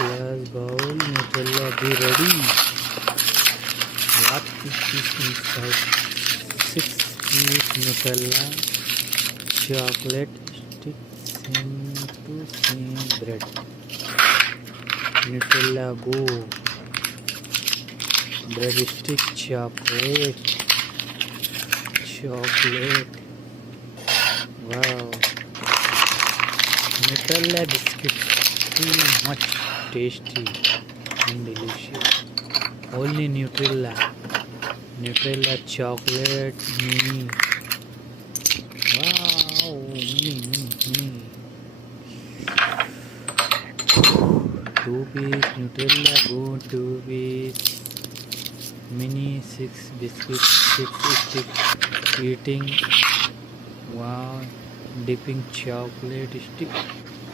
glass bowl. Nutella be ready. What is this inside? 6 piece Nutella chocolate stick same to same bread. Nutella go. Bread stick chocolate. Wow. Nutella biscuit too much tasty and delicious. Only Nutella chocolate mini. Wow, mini. 2 piece Nutella go 2 piece mini 6 biscuits 6 stick eating. Wow, dipping chocolate stick.